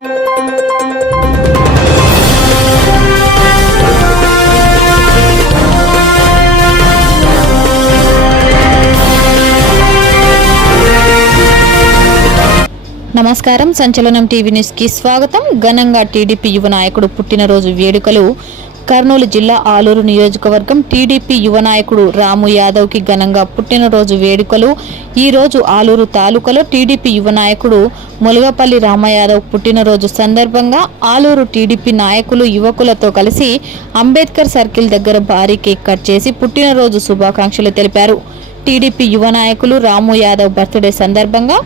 నమస్కారం. సంచలనం TV news కి స్వాగతం. ఘనంగా టీడీపీ యువ నాయకుడు పుట్టినరోజు వేడుకలు. కర్నూలు జిల్లా ఆలూరు నియోజకవర్గం టీడీపీ యువ నాయకుడు రాము యాదవ్ కి ఘనంగా పుట్టినరోజు వేడుకలు. ఈ రోజు ఆలూరు తాలూకాలో టీడీపీ యువ నాయకుడు ములగపల్లి రామయాదవ్ పుట్టినరోజు సందర్భంగా ఆలూరు టీడీపీ నాయకులు యువకులతో కలిసి అంబేద్కర్ సర్కిల్ దగ్గర భారీ కేక్ కట్ చేసి పుట్టినరోజు శుభాకాంక్షలు తెలిపారు. టీడీపీ యువ నాయకులు రాము యాదవ్ బర్త్డే సందర్భంగా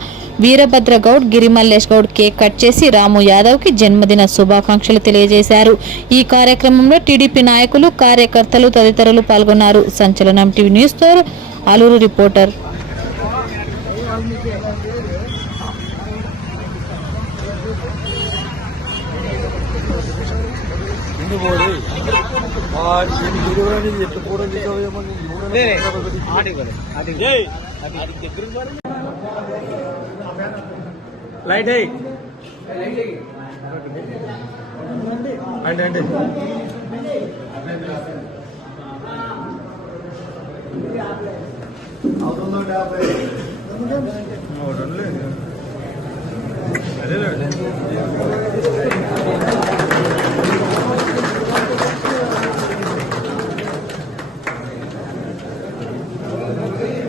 వీరభద్ర గౌడ్, గిరిమల్లేష్ గౌడ్ కేక్ కట్ చేసి రాము యాదవ్ కి జన్మదిన శుభాకాంక్షలు తెలియజేశారు. ఈ కార్యక్రమంలో టీడీపీ నాయకులు, కార్యకర్తలు తదితరులు పాల్గొన్నారు. సంచలనం టీవీ న్యూస్ తో ఆలూరు రిపోర్టర్. లైట్ అంటే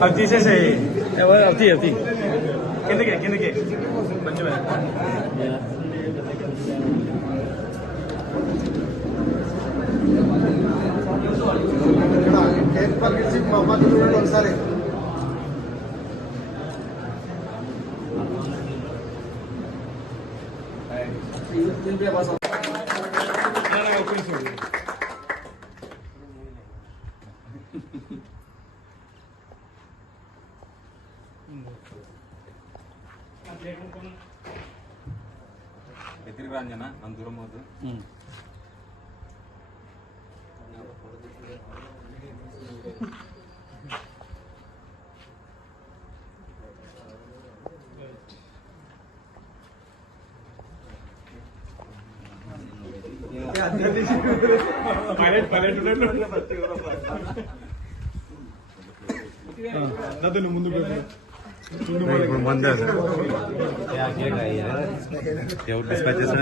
అవి తీసేసాయి. అవి కిందకి కొంచెం ఒకసారి ఎతిరిరాంజన అంత దూరం అవుతుంది. ముందు ఎవరు డిస్పాచ్ చేసిన